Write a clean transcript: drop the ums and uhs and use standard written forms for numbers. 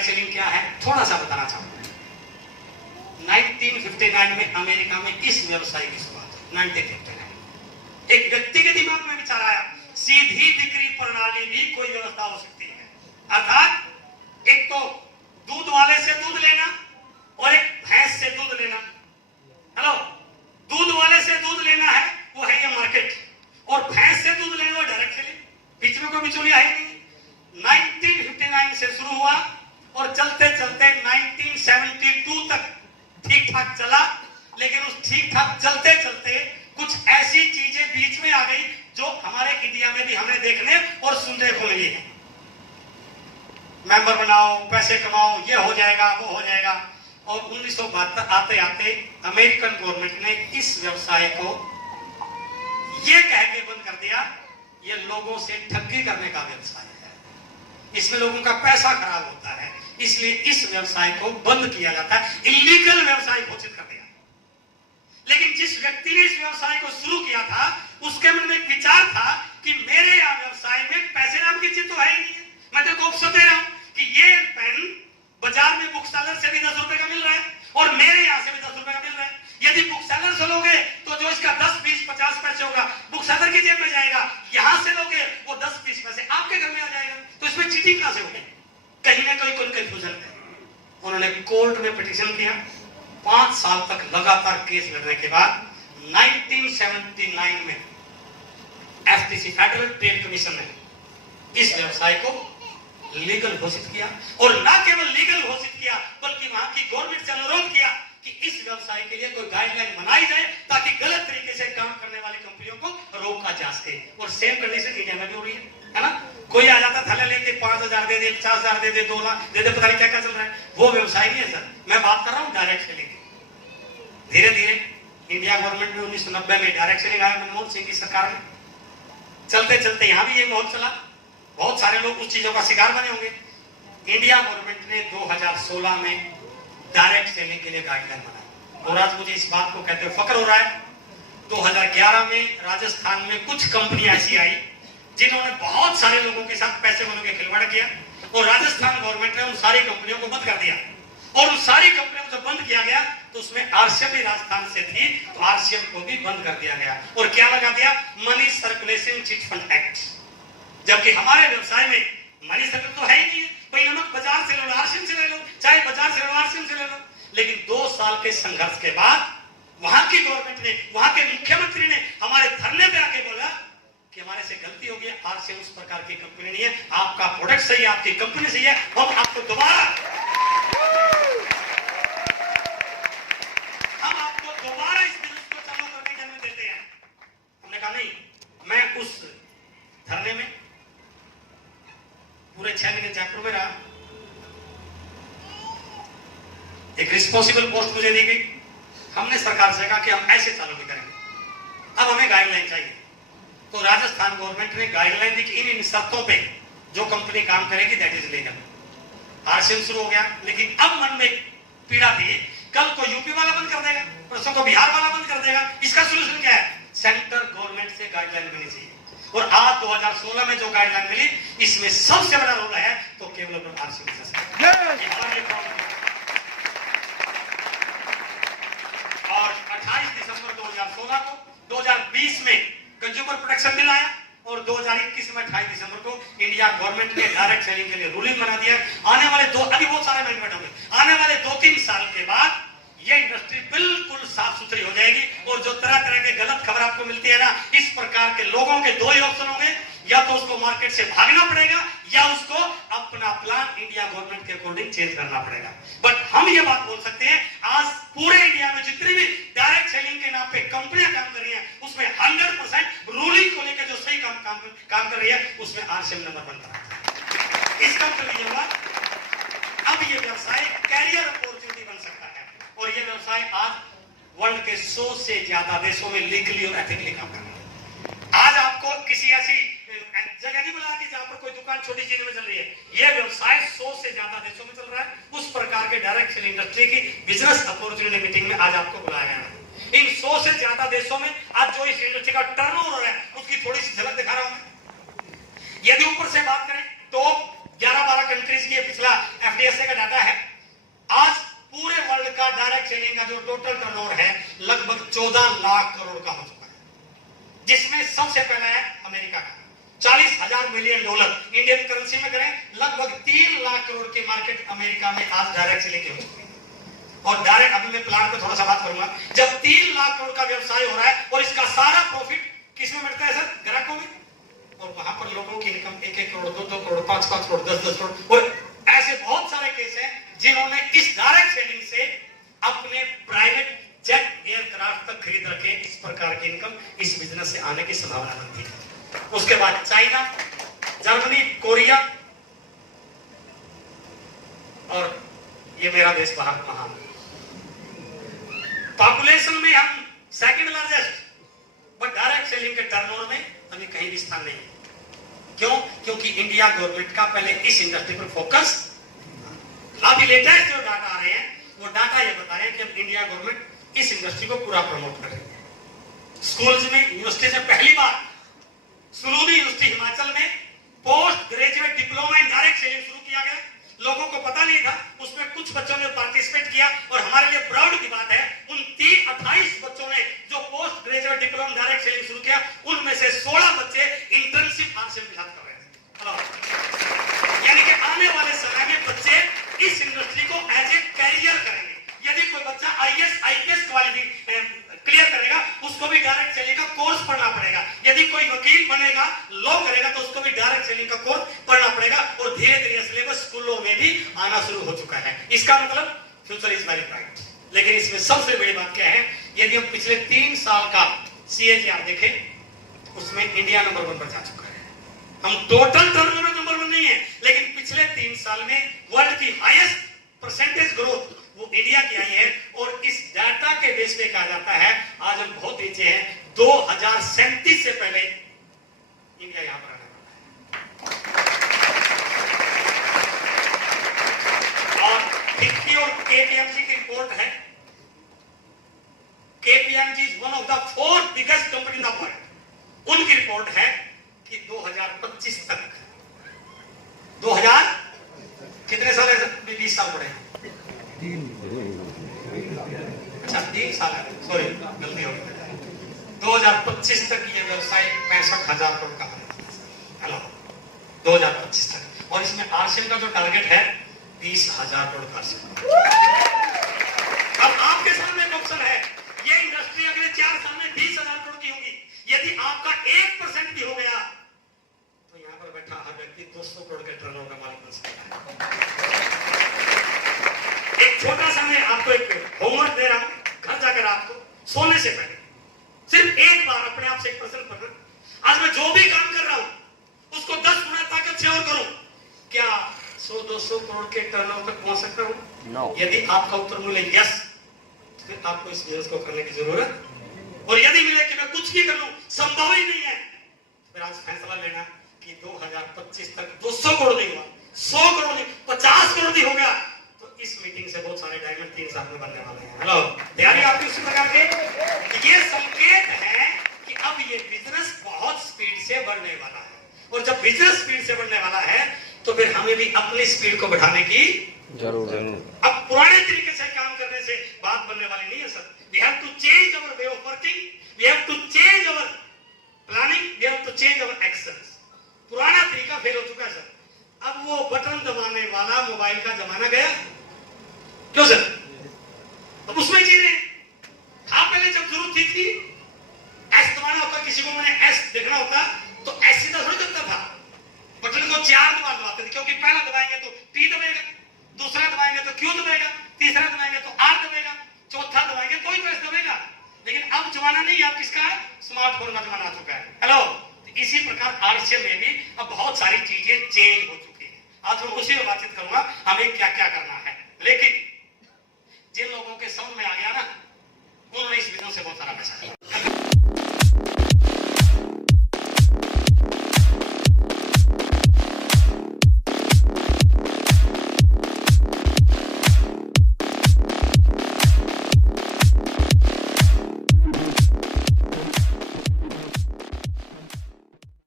Direct selling क्या है थोड़ा सा बताना चाहूंगा। 1959 में अमेरिका में इस व्यवसाय की शुरुआत हुई। 1959 एक व्यक्ति के दिमाग में विचार आया, सीधी बिक्री प्रणाली भी कोई व्यवस्था हो सकती है। अर्थात एक तो दूध वाले से दूध लेना और एक भैंस से दूध लेना। हेलो, दूध वाले से दूध लेना है वो है ये मार्केट, और भैंस से दूध लेना वो डायरेक्ट सेलिंग, बीच में कोई बिचौलिया है नहीं। 1959 से शुरू हुआ और चलते चलते 1972 तक ठीक ठाक चला, लेकिन उस ठीक ठाक चलते चलते कुछ ऐसी चीजें बीच में आ गई जो हमारे इंडिया में भी हमने देखने और सुनने को मिली है। मेंबर बनाओ, पैसे कमाओ, ये हो जाएगा वो हो जाएगा। और 1972 आते आते अमेरिकन गवर्नमेंट ने इस व्यवसाय को ये कह के बंद कर दिया, ये लोगों से ठगी करने का व्यवसाय है, इसमें लोगों का पैसा खराब होता है, इसलिए इस व्यवसाय को बंद किया जाता है, इलीगल व्यवसाय घोषित कर दिया। लेकिन जिस व्यक्ति ने इस व्यवसाय को शुरू किया था उसके मन में एक विचार था कि मेरे यहाँ व्यवसाय में पैसे नाम की चीज तो है ही नहीं है। मैं तो ऑप्शन दे रहा हूं कि ये पेन बाजार में बुक सेलर से भी 10 रुपए का मिल रहा है और मेरे यहाँ से भी 10 रुपए का मिल रहा है। यदि बुक सेलर से लोगे तो जो इसका 10, 20, 50 पैसे होगा बुक सेलर की जेब में जाएगा, यहां से लोगे वो 10, 20 पैसे आपके घर में आ जाएगा। तो इसमें चीटिंग कहां से होगी? कहीं ना कहीं कोई कंफ्यूजन है। उन्होंने कोर्ट में पिटीशन किया, 5 साल तक लगातार केस लड़ने के बाद 1979 में एफटीसी फेडरल ट्रेड कमीशन ने इस व्यवसाय को लीगल घोषित किया, और न केवल लीगल घोषित किया बल्कि वहां की गवर्नमेंट से अनुरोध किया कि इस व्यवसाय के लिए कोई गाइडलाइन बनाई जाए ताकि गलत तरीके से काम करने वाली कंपनियों को रोका जा सके। और सेम कंडीशन इंडिया में भी हो रही है ना। कोई आ जाता थैला लेके 5,000 दे दे, 50,000 दे दे, 2 लाख दे दे, पता नहीं क्या क्या चल रहा है। वो व्यवसाय नहीं है सर, मैं बात कर रहा हूँ डायरेक्ट सेलिंग। धीरे धीरे इंडिया गवर्नमेंट में 1990 में डायरेक्ट सेलिंग आया मनमोहन सिंह की सरकार में। चलते चलते यहां भी ये माहौल चला, बहुत सारे लोग उस चीजों का शिकार बने होंगे। इंडिया गवर्नमेंट ने 2016 में डायरेक्ट सेलिंग के लिए गाइडलाइन बनाई, और आज मुझे इस बात को कहते हुए फक्र हो रहा है। 2011 में राजस्थान में कुछ कंपनियां ऐसी आई जिन्होंने बहुत सारे लोगों के साथ पैसे को लेकर खिलवाड़ किया, और राजस्थान गवर्नमेंट ने उन सारी कंपनियों को बंद कर दिया। और उन सारी कंपनियों को जब बंद किया गया तो उसमें आरसीएम भी राजस्थान से थी, तो आरसीएम को भी बंद कर दिया गया। और क्या लगा दिया? Money circulation chit fund act. जबकि हमारे व्यवसाय में मनी सर्कुलेशन तो है ही नहीं है। कोई नमक बाजार से ले लो, आरसीएम से ले लो, चाहे बाजार से ले लो, आरसीएम से ले लो। लेकिन 2 साल के संघर्ष के बाद वहां की गवर्नमेंट ने, वहां के मुख्यमंत्री ने हमारे धरने पे आके बोला कि हमारे से गलती हो गई, आरसीएम उस प्रकार की कंपनी नहीं है, आपका प्रोडक्ट सही है, आपकी कंपनी सही है, हम आपको दोबारा इस बिजनेस को चालू करने की अनुमति देते हैं। हमने कहा नहीं। मैं उस धरने में पूरे 6 महीने जयपुर में रहा। एक रिस्पॉन्सिबल पोस्ट मुझे दी गई। हमने सरकार से कहा कि हम ऐसे चालू नहीं करेंगे, अब हमें गाइडलाइन चाहिए। तो राजस्थान गवर्नमेंट ने गाइडलाइन दी कि इन शर्तों पे जो कंपनी काम करेगी दैट इज लीगल। आरसीएम शुरू हो गया, लेकिन अब मन में पीड़ा थी, कल को यूपी वाला बंद कर देगा, परसों को बिहार वाला बंद कर देगा। इसका सोल्यूशन क्या है? सेंट्रल गवर्नमेंट से गाइडलाइन मिलनी चाहिए। और आज 2016 में जो गाइडलाइन मिली, इसमें सबसे बड़ा रोल है तो केवल आरसीएम से। और 28 दिसंबर 2016 को 2020 में कंज्यूमर प्रोटेक्शन बिल आया, और 2021 में 28 दिसंबर को इंडिया गवर्नमेंट ने डायरेक्ट सेलिंग के लिए रूलिंग बना दिया। आने वाले अभी बहुत सारे अमेंडमेंट होंगे, आने वाले 2-3 साल के बाद ये इंडस्ट्री बिल्कुल साफ सुथरी हो जाएगी। और जो तरह तरह के गलत खबर आपको मिलती है ना, इस प्रकार के लोगों के 2 ही ऑप्शन होंगे, या तो उसको मार्केट से भागना पड़ेगा या उसको अपना प्लान इंडिया गवर्नमेंट के अकॉर्डिंग चेंज करना पड़ेगा। बट हम ये बात बोल सकते हैं, आज पूरे इंडिया में जितनी भी डायरेक्ट सेलिंग के नाम पे कंपनियां काम कर रही हैं, उसमें 100% रूलिंग को लेकर जो सही काम कर रही है, उसमें आरसीएम नंबर 1 है। इसका मतलब ये हुआ अब ये व्यवसाय कैरियर अपॉर्चुनिटी बन सकता है। और ये व्यवसाय आज वर्ल्ड के 100 से ज्यादा देशों में लीगली और एथिकली काम कर रहा है। आज आपको किसी ऐसी जगह नहीं बुलाया कि जहां पर कोई दुकान छोटी चीज में चल रही है। यह व्यवसाय 100 से ज्यादा देशों में चल रहा है। उस प्रकार के डायरेक्ट सेलिंग इंडस्ट्री की बिजनेस अपॉर्चुनिटी मीटिंग में आज आपको बुलाया गया है। इन 100 से ज्यादा देशों में आज जो इस इंडस्ट्री का टर्नओवर है, उसकी थोड़ी सी झलक दिखा रहा हूं मैं। यदि ऊपर से बात करें तो 11-12 कंट्रीज की पिछला एफडीएसए का डाटा है। आज पूरे वर्ल्ड का डायरेक्ट सेलिंग का जो टोटल टर्नओवर है लगभग 14 लाख करोड़ का हो चुका है, जिसमें सबसे पहला है अमेरिका का 40,000 मिलियन डॉलर। इंडियन करेंसी में करें लगभग 3 लाख करोड़ की मार्केट अमेरिका में आज डायरेक्ट सेलिंग की हो चुकी है। और डायरेक्ट अभी मैं प्लान पे थोड़ा सा बात करूंगा। जब 3 लाख करोड़ का व्यवसाय हो रहा है और इसका सारा प्रॉफिट किसमें मिलता है सर? ग्राहकों में। और वहां पर लोगों की इनकम 1-1 करोड़, 2-2 करोड़, 5-5 करोड़, 10-10 करोड़, और ऐसे बहुत सारे केस हैं जिन्होंने इस डायरेक्ट सेलिंग से अपने प्राइवेट जेट एयरक्राफ्ट तक खरीद रखे। इस प्रकार की इनकम इस बिजनेस से आने की संभावना बनती है। उसके बाद चाइना, जर्मनी, कोरिया, और ये मेरा देश भारत महान। पॉपुलेशन में हम second largest, but direct selling के टर्नओवर में अभी कहीं भी स्थान नहीं है। क्यों? क्योंकि इंडिया गवर्नमेंट का पहले इस इंडस्ट्री पर फोकस। अभी लेटेस्ट जो डाटा आ रहे हैं वो डाटा ये बता रहे हैं कि अब इंडिया गवर्नमेंट इस इंडस्ट्री को पूरा प्रमोट कर रही है। स्कूल्स में, यूनिवर्सिटीज में पहली बार सुलूनी यूनिवर्सिटी हिमाचल में post graduate diploma in direct selling शुरू किया गया। लोगों को पता नहीं था, उसमें कुछ बच्चों ने पार्टिसिपेट किया और हमारे लिए प्राउड की बात है उन 28 बच्चों ने जो post graduate diploma direct selling शुरू किया, उनमें से 16 बच्चे इंटर्नशिप हासिल के साथ कर रहे थे। यानी कि आने वाले समय में बच्चे इस इंडस्ट्री को एज ए कैरियर करेंगे। यदि कोई बच्चा आईएएस आईपीएस क्लियर करेगा, उसको भी डायरेक्ट सेलिंग का कोर्स पढ़ना पड़ेगा। यदि कोई वकील बनेगा, लॉ करेगा, तो उसको भी डायरेक्ट सेलिंग का कोर्स पढ़ना पड़ेगा। और धीरे धीरे सिलेबस स्कूलों में भी आना शुरू हो चुका है। इसका मतलब फ्यूचर इज वेरी ब्राइट। लेकिन इसमें सबसे बड़ी बात क्या है? यदि हम पिछले 3 साल का CAGR देखें, उसमें इंडिया नंबर 1 पर जा चुका है। हम टोटल टर्नओवर नंबर 1 नहीं है, लेकिन पिछले 3 साल में वर्ल्ड की हाईएस्ट परसेंटेज ग्रोथ वो इंडिया की आई है। और इस डाटा के बेस पे कहा जाता है आज हम बहुत नीचे हैं। 2037 से पहले इंडिया यहां पर आने वाला है। और FICCI और KPMG की रिपोर्ट है। KPMG is one of the 4 biggest company in the world. उनकी रिपोर्ट है कि 2025 तक 2000 कितने साल है सर? 20 साल पड़े। अच्छा 3 साल है, सॉरी गलती हो गई। 2025 तक ये व्यवसाय 65,000 करोड़ का है। 2025 तक। और इसमें आरसीएम का जो टारगेट है 20,000 करोड़ का। अब आपके सामने एक ऑप्शन है, ये इंडस्ट्री अगले 4 साल में 20,000 करोड़ की होगी। यदि आपका 1% भी हो गया तो यहां पर बैठा हर व्यक्ति 200 करोड़ के टर्नओवर का मालिक बन सकता है। एक छोटा सा मैं आपको एक होमवर्क दे रहा हूं, घर जाकर आपको सोने से पहले सिर्फ एक बार अपने आप से एक प्रश्न करना, आज मैं जो भी काम कर रहा हूं उसको 10 गुना ताकत से और करूं, क्या 100-200 करोड़ के टर्नओवर तक पहुंच सकता हूं? No. यदि आपका उत्तर मिले यस, फिर आपको इस बिजनेस को करने की जरूरत। और यदि मिले कि मैं कुछ भी कर लूं, संभव ही नहीं है, फिर आज फैसला लेना कि 2025 तक 200 करोड़ नहीं हुआ, 100 करोड़ नहीं, 50 करोड़ भी हो गया, तो इस मीटिंग से बहुत सारे डायमंड 3 साल में बनने वाले हैं। हेलो, तैयारी आपकी उसी प्रकार के? ये संकेत है कि अब ये बिजनेस बहुत स्पीड से बढ़ने वाला है। और जब बिजनेस स्पीड से बढ़ने वाला है तो फिर हमें भी अपनी स्पीड को बढ़ाने की जरूरत है। अब पुराने तरीके से काम करने से बात बनने वाली नहीं है sir. We have to change our way of working, we have to change our planning, we have to change our actions. पुराना तरीका फेल हो चुका है सर। अब वो बटन दबाने वाला मोबाइल का जमाना गया। क्यों सर? अब उसमें जी रहे हाँ, पहले जब जरूरत थी एस दबाना होता, किसी को मैंने एस देखना होता तो एस सीधा थोड़ी करता था, बटन को 4 बार दबाते थे, क्योंकि पहला दबाएंगे तो टी दबेगा, दूसरा दबाएंगे तो क्यू दबेगा, तीसरा दबाएंगे तो आर दबेगा, चौथा दबाएंगे कोई प्रेस दबेगा। लेकिन अब जमाना नहीं, अब किसका है? स्मार्टफोन का जमाना आ चुका है। हेलो, इसी प्रकार आरसीएम में भी अब बहुत सारी चीजें चेंज हो चुकी है। आज मैं उसी में बातचीत करूंगा हमें क्या क्या करना है। लेकिन जिन लोगों के समझ में आ गया ना, उन्होंने इस बिजनेस से बहुत सारा पैसा किया।